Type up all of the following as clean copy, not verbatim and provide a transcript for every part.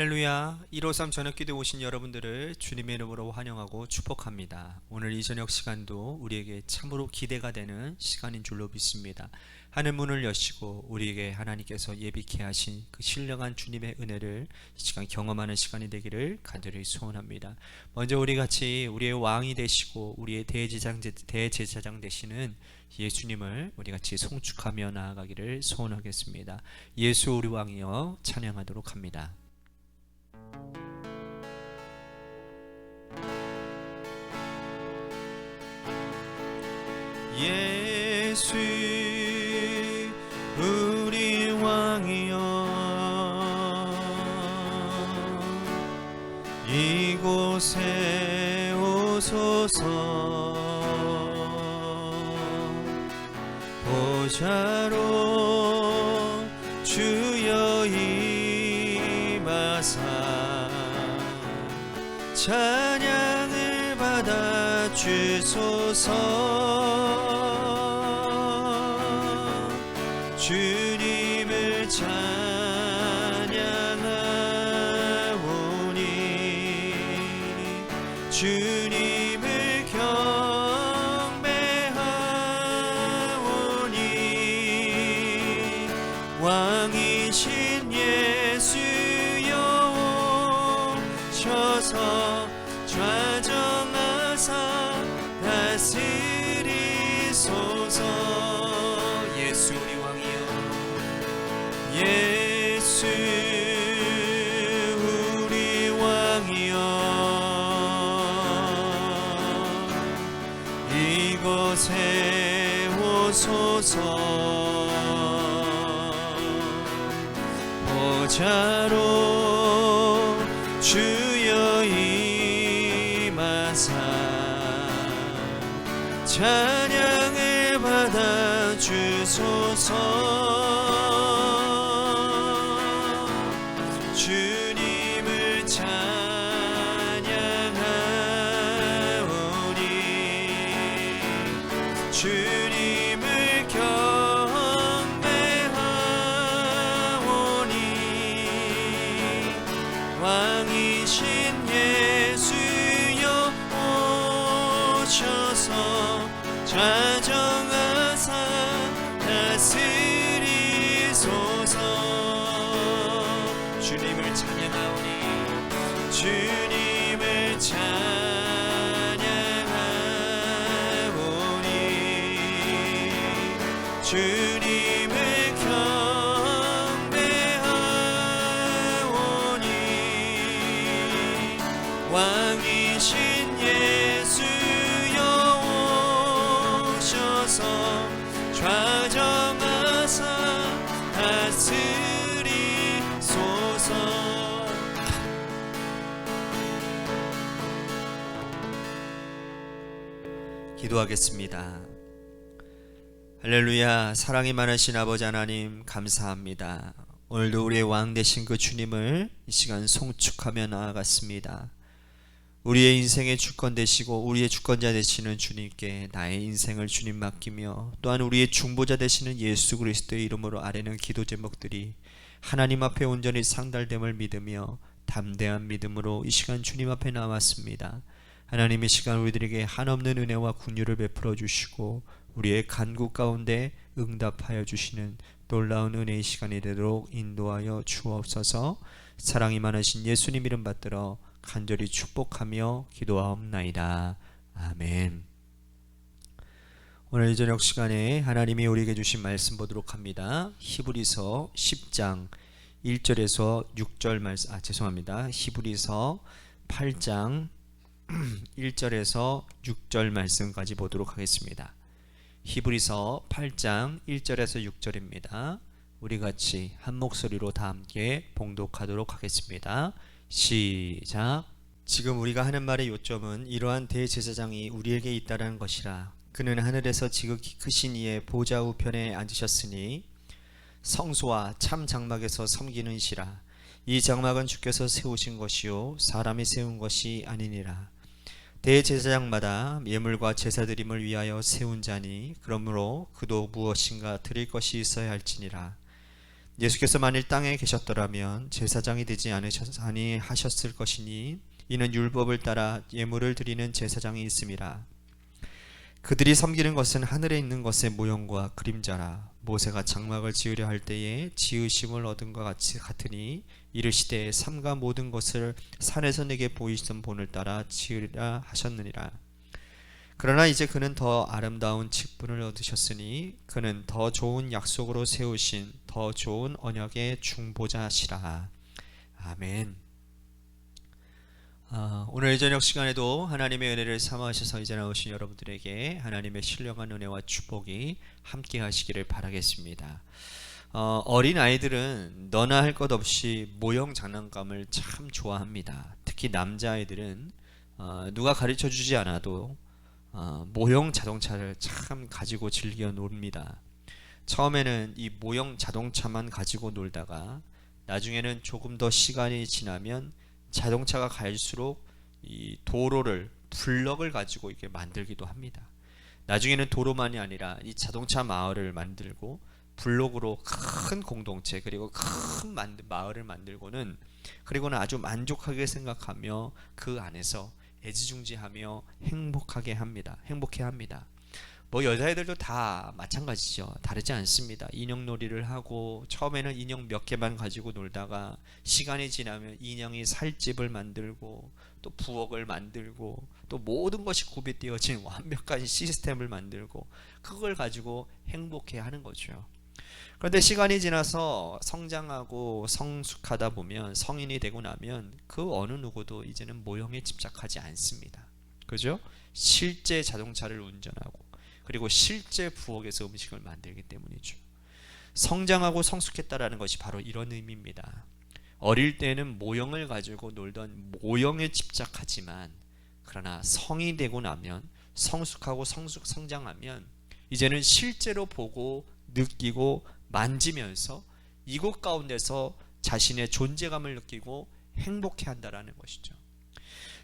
할렐루야. 153 저녁기도에 오신 여러분들을 주님의 이름으로 환영하고 축복합니다. 오늘 이 저녁 시간도 우리에게 참으로 기대가 되는 시간인 줄로 믿습니다. 하늘 문을 여시고 우리에게 하나님께서 예비케 하신 그 신령한 주님의 은혜를 이 시간 경험하는 시간이 되기를 간절히 소원합니다. 먼저 우리 같이 우리의 왕이 되시고 우리의 대제사장 되시는 예수님을 우리 같이 송축하며 나아가기를 소원하겠습니다. 예수 우리 왕이여 찬양하도록 합니다. 예수 우리 왕이여 이곳에 오소서 보좌로 주여 임하사 찬양을 받아 주소서 주님을 찬양하오니 주님을 경배하오니 왕이신 예수여 오셔서 좌정하사 다스리소서 예수 우리 왕이여 예수 우리 왕이여 이곳에 오소서 보좌로 주여 임하사 찬양을 받아 주소서 주님을 찬양하오니 주님을 경배하오니 왕이신 예수여 오셔서 좌정하사 다스리소서 주님을 찬양하오니 주님을 찬양하오니 주님을 경배하오니 왕이신 예수여 오셔서 좌정하사 다스리소서 기도하겠습니다. 할렐루야. 사랑이 많으신 아버지 하나님 감사합니다. 오늘도 우리의 왕 되신 그 주님을 이 시간 송축하며 나아갔습니다. 우리의 인생의 주권 되시고 우리의 주권자 되시는 주님께 나의 인생을 주님 맡기며 또한 우리의 중보자 되시는 예수 그리스도의 이름으로 아뢰는 기도 제목들이 하나님 앞에 온전히 상달됨을 믿으며 담대한 믿음으로 이 시간 주님 앞에 나왔습니다. 하나님 이 시간 우리들에게 한없는 은혜와 긍휼을 베풀어 주시고 우리의 간구 가운데 응답하여 주시는 놀라운 은혜의 시간이 되도록 인도하여 주옵소서. 사랑이 많으신 예수님 이름 받들어 간절히 축복하며 기도하옵나이다. 아멘. 오늘 이 저녁 시간에 하나님이 우리에게 주신 말씀 보도록 합니다. 히브리서 10장 1절에서 6절 말씀 히브리서 8장 1절에서 6절 말씀까지 보도록 하겠습니다. 히브리서 8장 1절에서 6절입니다. 우리 같이 한 목소리로 다 함께 봉독하도록 하겠습니다. 시작. 지금 우리가 하는 말의 요점은 이러한 대제사장이 우리에게 있다라는 것이라. 그는 하늘에서 지극히 크신 이의 보좌 우편에 앉으셨으니 성소와 참 장막에서 섬기는 이시라. 이 장막은 주께서 세우신 것이요 사람이 세운 것이 아니니라. 대제사장마다 예물과 제사드림을 위하여 세운 자니 그러므로 그도 무엇인가 드릴 것이 있어야 할지니라. 예수께서 만일 땅에 계셨더라면 제사장이 되지 아니하셨을 것이니 이는 율법을 따라 예물을 드리는 제사장이 있음이라. 그들이 섬기는 것은 하늘에 있는 것의 모형과 그림자라. 모세가 장막을 지으려 할 때에 지으심을 얻은 것 같으니 이르시되 삼가 모든 것을 산에서 내게 보이시던 본을 따라 지으라 하셨느니라. 그러나 이제 그는 더 아름다운 직분을 얻으셨으니 그는 더 좋은 약속으로 세우신 더 좋은 언약의 중보자시라. 아멘. 오늘 저녁 시간에도 하나님의 은혜를 삼아주셔서 이제 나오신 여러분들에게 하나님의 신령한 은혜와 축복이 함께 하시기를 바라겠습니다. 어린 아이들은 너나 할 것 없이 모형 장난감을 참 좋아합니다. 특히 남자아이들은 누가 가르쳐 주지 않아도 모형 자동차를 참 가지고 즐겨 놉니다. 처음에는 이 모형 자동차만 가지고 놀다가 나중에는 조금 더 시간이 지나면 자동차가 갈수록 이 도로를 블럭을 가지고 이렇게 만들기도 합니다. 나중에는 도로만이 아니라 이 자동차 마을을 만들고 블록으로 큰 공동체 그리고 큰 마을을 만들고는 그리고는 아주 만족하게 생각하며 그 안에서 애지중지하며 행복해 합니다. 뭐 여자애들도 다 마찬가지죠. 다르지 않습니다. 인형놀이를 하고 처음에는 인형 몇 개만 가지고 놀다가 시간이 지나면 인형이 살집을 만들고 또 부엌을 만들고 또 모든 것이 구비되어진 완벽한 시스템을 만들고 그걸 가지고 행복해 하는 거죠. 그런데 시간이 지나서 성장하고 성숙하다 보면 성인이 되고 나면 그 어느 누구도 이제는 모형에 집착하지 않습니다. 그죠? 실제 자동차를 운전하고 그리고 실제 부엌에서 음식을 만들기 때문이죠. 성장하고 성숙했다라는 것이 바로 이런 의미입니다. 어릴 때는 모형을 가지고 놀던 모형에 집착하지만 그러나 성이 되고 나면 성숙하고 성장하면 이제는 실제로 보고 느끼고 만지면서 이곳 가운데서 자신의 존재감을 느끼고 행복해한다라는 것이죠.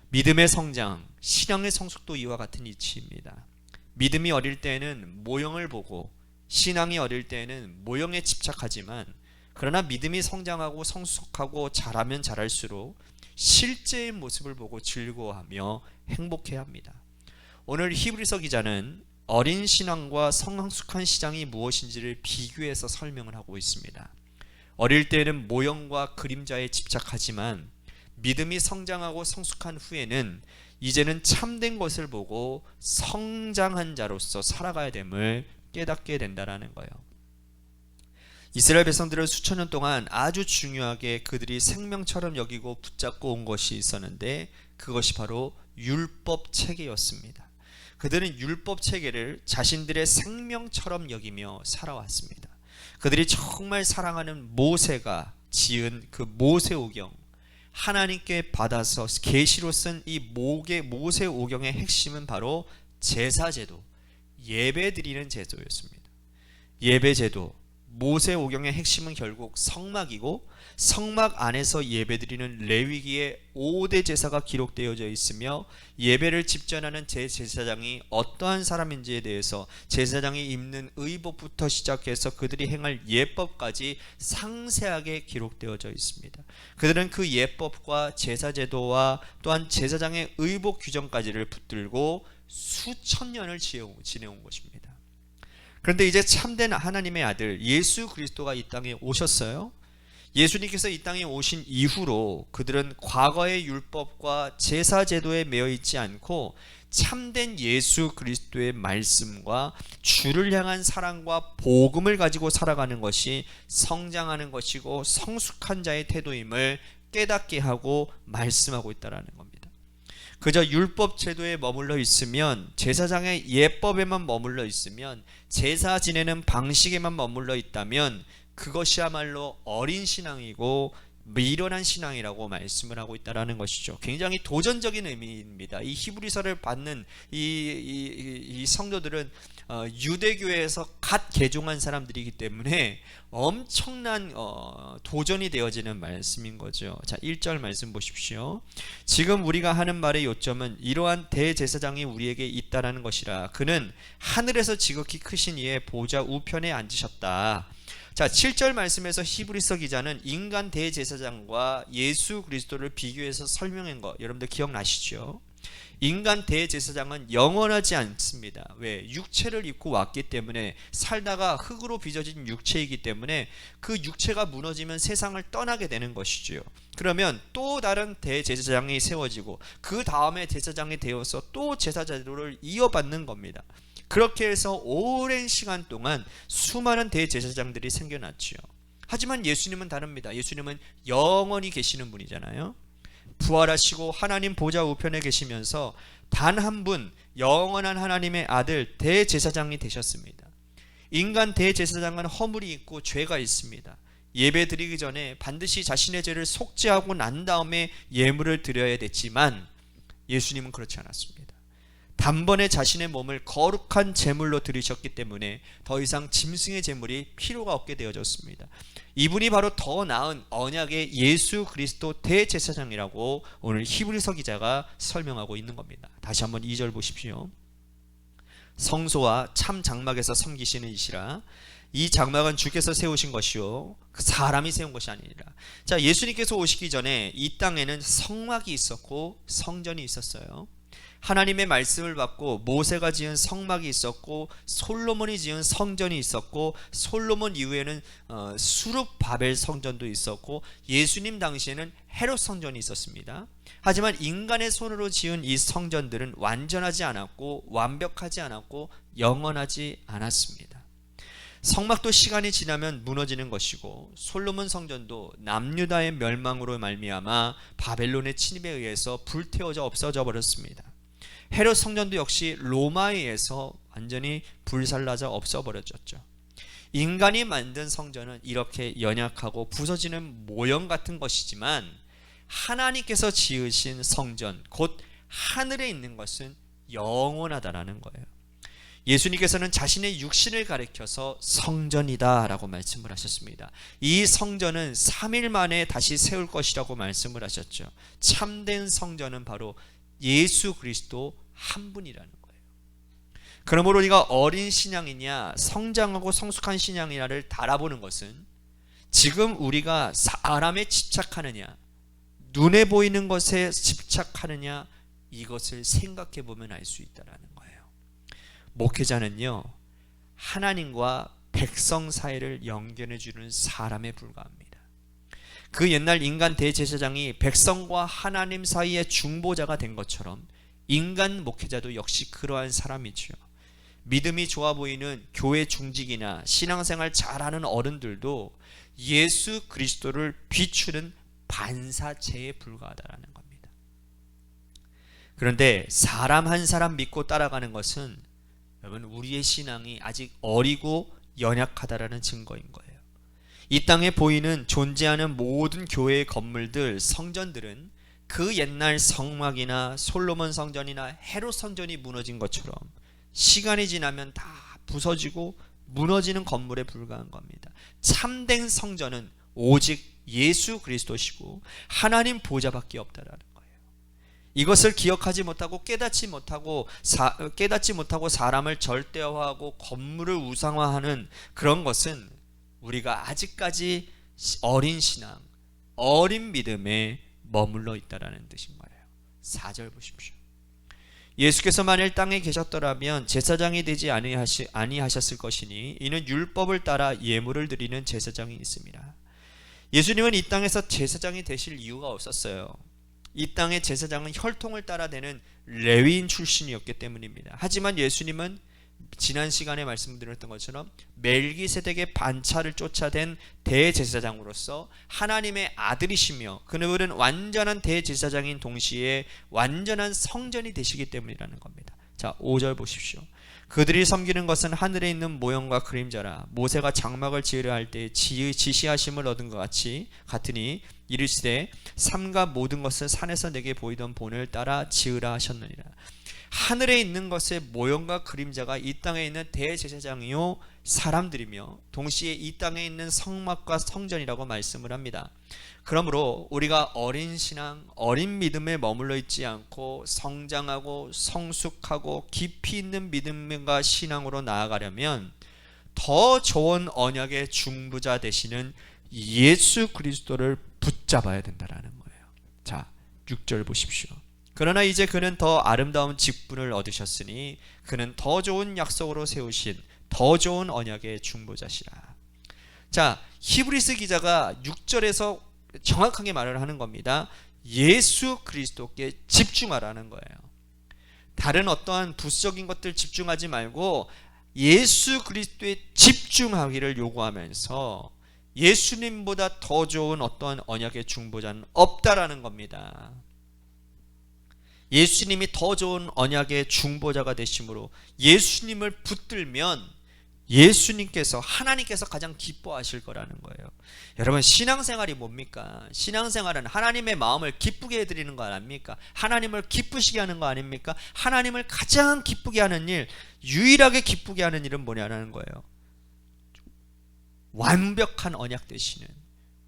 믿음의 성장, 신앙의 성숙도 이와 같은 이치입니다. 믿음이 어릴 때는 모형을 보고 신앙이 어릴 때는 모형에 집착하지만 그러나 믿음이 성장하고 성숙하고 자라면 자랄수록 실제의 모습을 보고 즐거워하며 행복해합니다. 오늘 히브리서 기자는 어린 신앙과 성숙한 신앙이 무엇인지를 비교해서 설명을 하고 있습니다. 어릴 때는 모형과 그림자에 집착하지만 믿음이 성장하고 성숙한 후에는 이제는 참된 것을 보고 성장한 자로서 살아가야 됨을 깨닫게 된다는 거예요. 이스라엘 백성들은 수천 년 동안 아주 중요하게 그들이 생명처럼 여기고 붙잡고 온 것이 있었는데 그것이 바로 율법 체계였습니다. 그들은 율법 체계를 자신들의 생명처럼 여기며 살아왔습니다. 그들이 정말 사랑하는 모세가 지은 그 모세오경, 하나님께 받아서 계시로 쓴 이 모세오경의 핵심은 바로 제사제도, 예배드리는 제도였습니다. 예배제도, 모세오경의 핵심은 결국 성막이고 성막 안에서 예배드리는 레위기의 5대 제사가 기록되어져 있으며 예배를 집전하는 제사장이 어떠한 사람인지에 대해서 제사장이 입는 의복부터 시작해서 그들이 행할 예법까지 상세하게 기록되어져 있습니다. 그들은 그 예법과 제사제도와 또한 제사장의 의복 규정까지를 붙들고 수천 년을 지내온 것입니다. 그런데 이제 참된 하나님의 아들 예수 그리스도가 이 땅에 오셨어요. 예수님께서 이 땅에 오신 이후로 그들은 과거의 율법과 제사제도에 매여 있지 않고 참된 예수 그리스도의 말씀과 주를 향한 사랑과 복음을 가지고 살아가는 것이 성장하는 것이고 성숙한 자의 태도임을 깨닫게 하고 말씀하고 있다는 겁니다. 그저 율법 제도에 머물러 있으면 제사장의 예법에만 머물러 있으면 제사 지내는 방식에만 머물러 있다면 그것이야말로 어린 신앙이고 미련한 신앙이라고 말씀을 하고 있다는 것이죠. 굉장히 도전적인 의미입니다. 이 히브리서를 받는 이 성도들은 유대교에서 갓 개종한 사람들이기 때문에 엄청난 도전이 되어지는 말씀인 거죠. 자, 1절 말씀 보십시오. 지금 우리가 하는 말의 요점은 이러한 대제사장이 우리에게 있다라는 것이라. 그는 하늘에서 지극히 크신 이의 보좌 우편에 앉으셨다. 자, 7절 말씀에서 히브리서 기자는 인간 대제사장과 예수 그리스도를 비교해서 설명한 거 여러분들 기억나시죠? 인간 대제사장은 영원하지 않습니다. 왜? 육체를 입고 왔기 때문에, 살다가 흙으로 빚어진 육체이기 때문에 그 육체가 무너지면 세상을 떠나게 되는 것이죠. 그러면 또 다른 대제사장이 세워지고 그 다음에 제사장이 되어서 또 제사제도를 이어받는 겁니다. 그렇게 해서 오랜 시간 동안 수많은 대제사장들이 생겨났죠. 하지만 예수님은 다릅니다. 예수님은 영원히 계시는 분이잖아요. 부활하시고 하나님 보좌 우편에 계시면서 단 한 분 영원한 하나님의 아들 대제사장이 되셨습니다. 인간 대제사장은 허물이 있고 죄가 있습니다. 예배 드리기 전에 반드시 자신의 죄를 속죄하고 난 다음에 예물을 드려야 됐지만 예수님은 그렇지 않았습니다. 단번에 자신의 몸을 거룩한 제물로 드리셨기 때문에 더 이상 짐승의 제물이 필요가 없게 되어졌습니다. 이분이 바로 더 나은 언약의 예수 그리스도 대제사장이라고 오늘 히브리서 기자가 설명하고 있는 겁니다. 다시 한번 2절 보십시오. 성소와 참 장막에서 섬기시는 이시라. 이 장막은 주께서 세우신 것이요 사람이 세운 것이 아니니라. 자, 예수님께서 오시기 전에 이 땅에는 성막이 있었고 성전이 있었어요. 하나님의 말씀을 받고 모세가 지은 성막이 있었고 솔로몬이 지은 성전이 있었고, 솔로몬 이후에는 수룹 바벨 성전도 있었고, 예수님 당시에는 헤롯 성전이 있었습니다. 하지만 인간의 손으로 지은 이 성전들은 완전하지 않았고 완벽하지 않았고 영원하지 않았습니다. 성막도 시간이 지나면 무너지는 것이고, 솔로몬 성전도 남유다의 멸망으로 말미암아 바벨론의 침입에 의해서 불태워져 없어져 버렸습니다. 헤롯 성전도 역시 로마에 의해서 완전히 불살라져 없어버려졌죠. 인간이 만든 성전은 이렇게 연약하고 부서지는 모형 같은 것이지만, 하나님께서 지으신 성전, 곧 하늘에 있는 것은 영원하다라는 거예요. 예수님께서는 자신의 육신을 가리켜서 성전이다 라고 말씀을 하셨습니다. 이 성전은 3일 만에 다시 세울 것이라고 말씀을 하셨죠. 참된 성전은 바로 예수 그리스도 한 분이라는 거예요. 그러므로 우리가 어린 신앙이냐 성장하고 성숙한 신앙이냐를 달아보는 것은, 지금 우리가 사람에 집착하느냐 눈에 보이는 것에 집착하느냐, 이것을 생각해 보면 알 수 있다라는 거예요. 목회자는요, 하나님과 백성 사이를 연결해 주는 사람에 불과합니다. 그 옛날 인간 대제사장이 백성과 하나님 사이의 중보자가 된 것처럼 인간 목회자도 역시 그러한 사람이지요. 믿음이 좋아 보이는 교회 중직이나 신앙생활 잘하는 어른들도 예수 그리스도를 비추는 반사체에 불과하다라는 겁니다. 그런데 사람 한 사람 믿고 따라가는 것은 여러분, 우리의 신앙이 아직 어리고 연약하다라는 증거인 거예요. 이 땅에 보이는 존재하는 모든 교회의 건물들, 성전들은 그 옛날 성막이나 솔로몬 성전이나 헤롯 성전이 무너진 것처럼 시간이 지나면 다 부서지고 무너지는 건물에 불과한 겁니다. 참된 성전은 오직 예수 그리스도시고 하나님 보좌밖에 없다라는 거예요. 이것을 기억하지 못하고 깨닫지 못하고 사람을 절대화하고 건물을 우상화하는 그런 것은 우리가 아직까지 어린 신앙, 어린 믿음에 머물러 있다라는 뜻인 거예요. 4절 보십시오. 예수께서 만일 땅에 계셨더라면 제사장이 되지 아니하셨을 것이니 이는 율법을 따라 예물을 드리는 제사장이 있습니다. 예수님은 이 땅에서 제사장이 되실 이유가 없었어요. 이 땅의 제사장은 혈통을 따라 되는 레위인 출신이었기 때문입니다. 하지만 예수님은 지난 시간에 말씀드렸던 것처럼 멜기세덱의 반차를 쫓아낸 대제사장으로서 하나님의 아들이시며, 그분은 완전한 대제사장인 동시에 완전한 성전이 되시기 때문이라는 겁니다. 자, 5절 보십시오. 그들이 섬기는 것은 하늘에 있는 모형과 그림자라. 모세가 장막을 지으려 할 때 지시하심을 얻은 것 같으니 이르시되 삼가 모든 것을 산에서 내게 보이던 본을 따라 지으라 하셨느니라. 하늘에 있는 것의 모형과 그림자가 이 땅에 있는 대제사장이요 사람들이며, 동시에 이 땅에 있는 성막과 성전이라고 말씀을 합니다. 그러므로 우리가 어린 신앙, 어린 믿음에 머물러 있지 않고 성장하고 성숙하고 깊이 있는 믿음과 신앙으로 나아가려면 더 좋은 언약의 중보자 되시는 예수 그리스도를 붙잡아야 된다라는 거예요. 자, 6절 보십시오. 그러나 이제 그는 더 아름다운 직분을 얻으셨으니 그는 더 좋은 약속으로 세우신 더 좋은 언약의 중보자시라. 자, 히브리서 기자가 6절에서 정확하게 말을 하는 겁니다. 예수 그리스도께 집중하라는 거예요. 다른 어떠한 부수적인 것들 집중하지 말고 예수 그리스도에 집중하기를 요구하면서 예수님보다 더 좋은 어떠한 언약의 중보자는 없다라는 겁니다. 예수님이 더 좋은 언약의 중보자가 되심으로 예수님을 붙들면 예수님께서, 하나님께서 가장 기뻐하실 거라는 거예요. 여러분, 신앙생활이 뭡니까? 신앙생활은 하나님의 마음을 기쁘게 해드리는 거 아닙니까? 하나님을 기쁘시게 하는 거 아닙니까? 하나님을 가장 기쁘게 하는 일, 유일하게 기쁘게 하는 일은 뭐냐는 거예요. 완벽한 언약 되시는,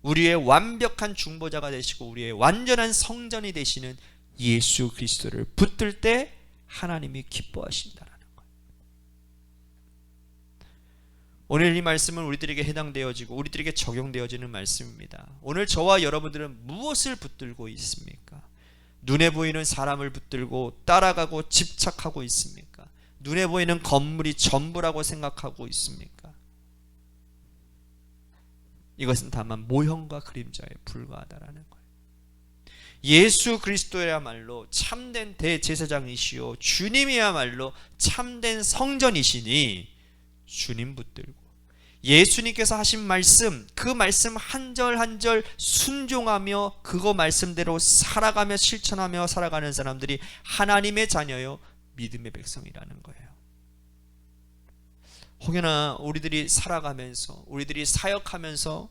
우리의 완벽한 중보자가 되시고 우리의 완전한 성전이 되시는 예수 그리스도를 붙들 때 하나님이 기뻐하신다라는 거예요. 오늘 이 말씀은 우리들에게 해당되어지고 우리들에게 적용되어지는 말씀입니다. 오늘 저와 여러분들은 무엇을 붙들고 있습니까? 눈에 보이는 사람을 붙들고 따라가고 집착하고 있습니까? 눈에 보이는 건물이 전부라고 생각하고 있습니까? 이것은 다만 모형과 그림자에 불과하다라는 거예요. 예수 그리스도야말로 참된 대제사장이시오, 주님이야말로 참된 성전이시니 주님 붙들고 예수님께서 하신 말씀, 그 말씀 한 절 한 절 순종하며 그거 말씀대로 살아가며 실천하며 살아가는 사람들이 하나님의 자녀요 믿음의 백성이라는 거예요. 혹여나 우리들이 살아가면서, 우리들이 사역하면서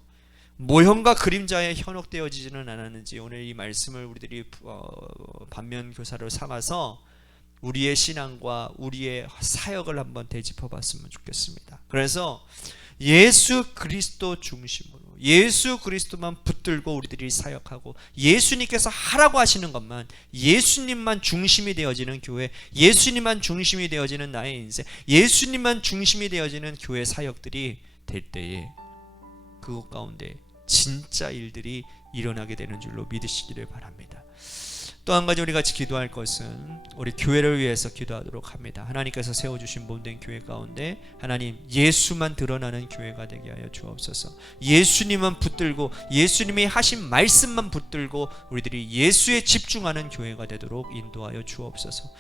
모형과 그림자에 현혹되어지지는 않았는지 오늘 이 말씀을 우리들이 반면 교사로 삼아서 우리의 신앙과 우리의 사역을 한번 되짚어 봤으면 좋겠습니다. 그래서 예수 그리스도 중심으로 예수 그리스도만 붙들고 우리들이 사역하고 예수님께서 하라고 하시는 것만, 예수님만 중심이 되어지는 교회, 예수님만 중심이 되어지는 나의 인생, 예수님만 중심이 되어지는 교회 사역들이 될 때에 그것 가운데 진짜 일들이 일어나게 되는 줄로 믿으시기를 바랍니다. 또 한 가지 우리 같이 기도할 것은 우리 교회를 위해서 기도하도록 합니다. 하나님께서 세워주신 몸된 교회 가운데 하나님 예수만 드러나는 교회가 되게 하여 주옵소서. 예수님만 붙들고 예수님이 하신 말씀만 붙들고 우리들이 예수에 집중하는 교회가 되도록 인도하여 주옵소서.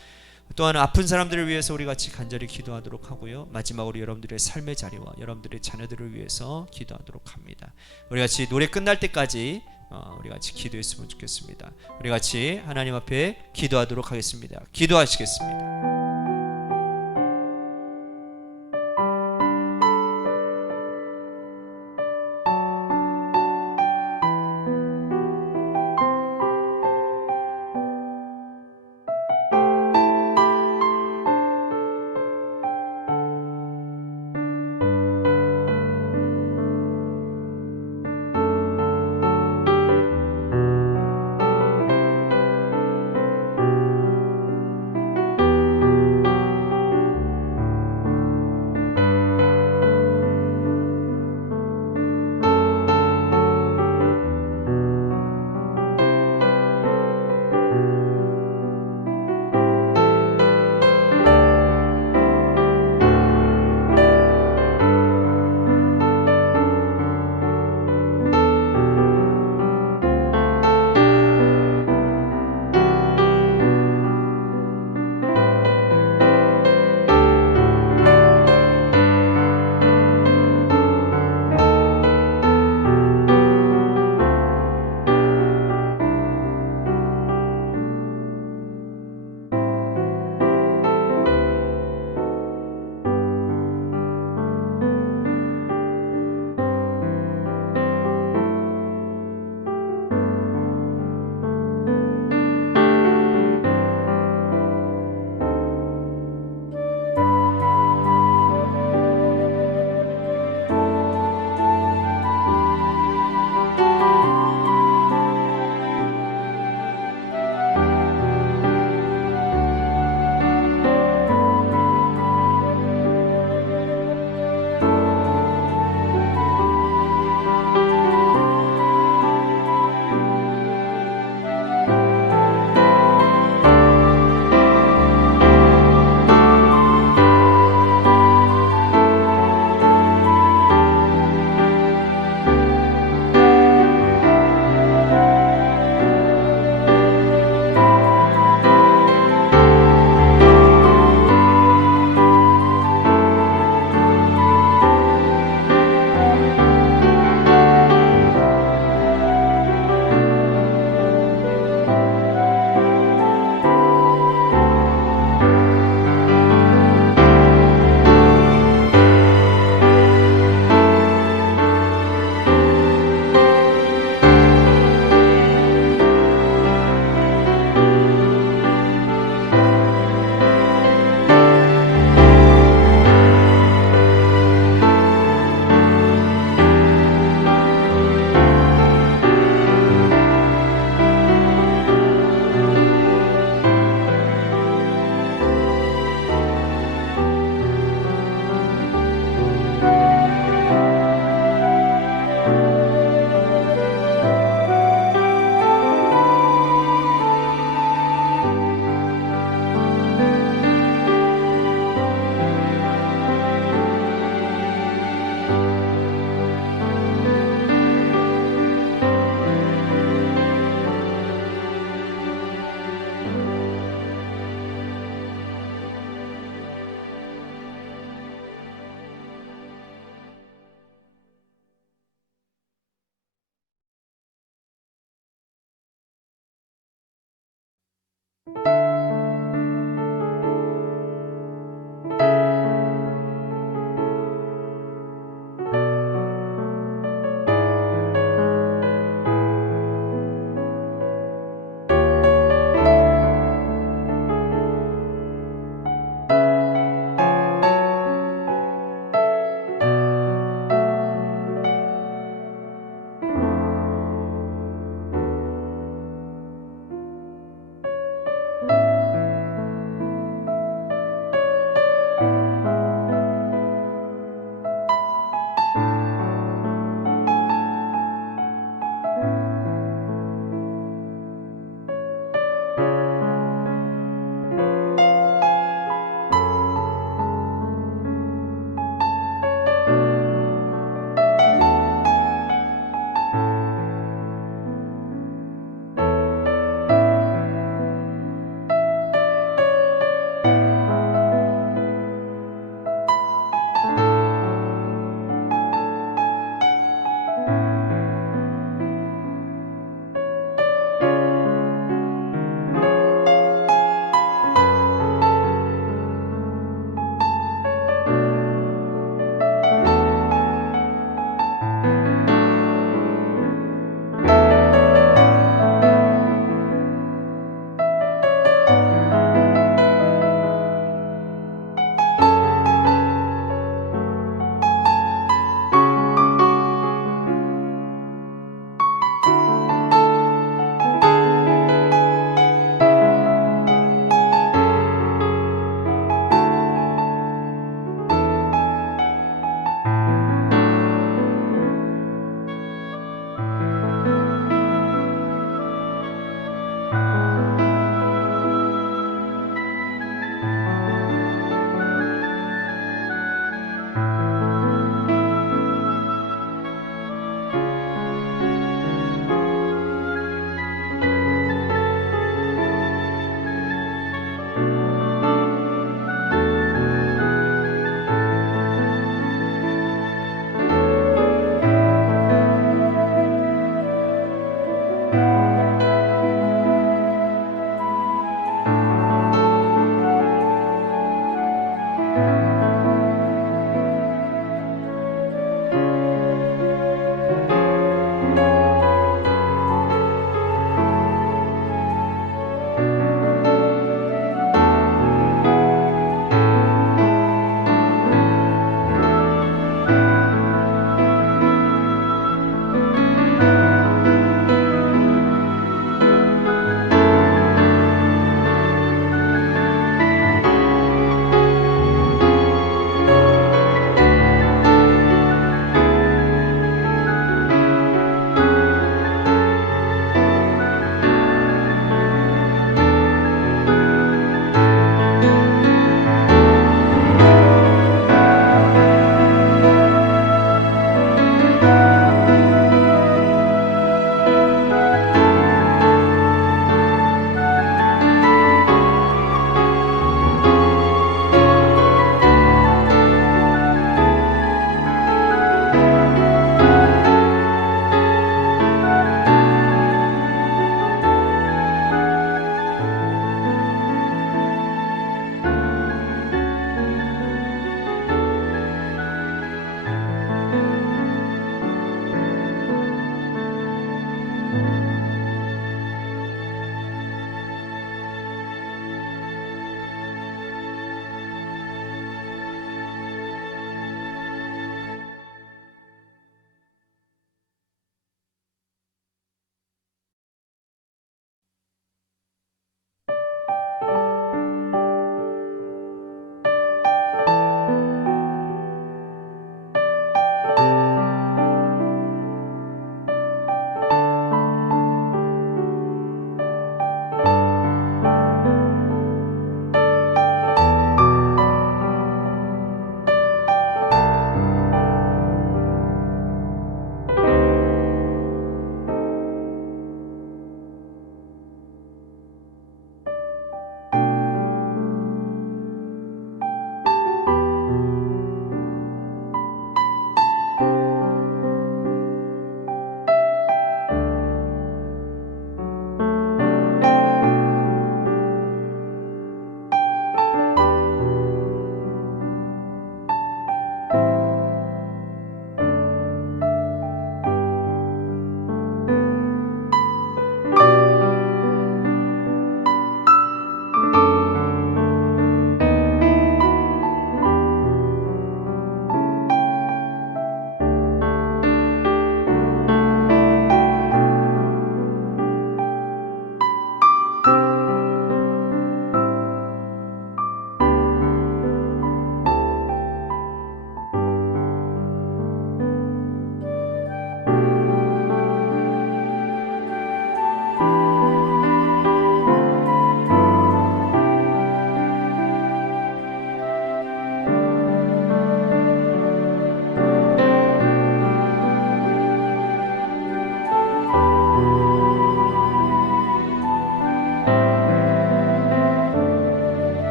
또한 아픈 사람들을 위해서 우리 같이 간절히 기도하도록 하고요, 마지막으로 여러분들의 삶의 자리와 여러분들의 자녀들을 위해서 기도하도록 합니다. 우리 같이 노래 끝날 때까지 우리 같이 기도했으면 좋겠습니다. 우리 같이 하나님 앞에 기도하도록 하겠습니다. 기도하시겠습니다.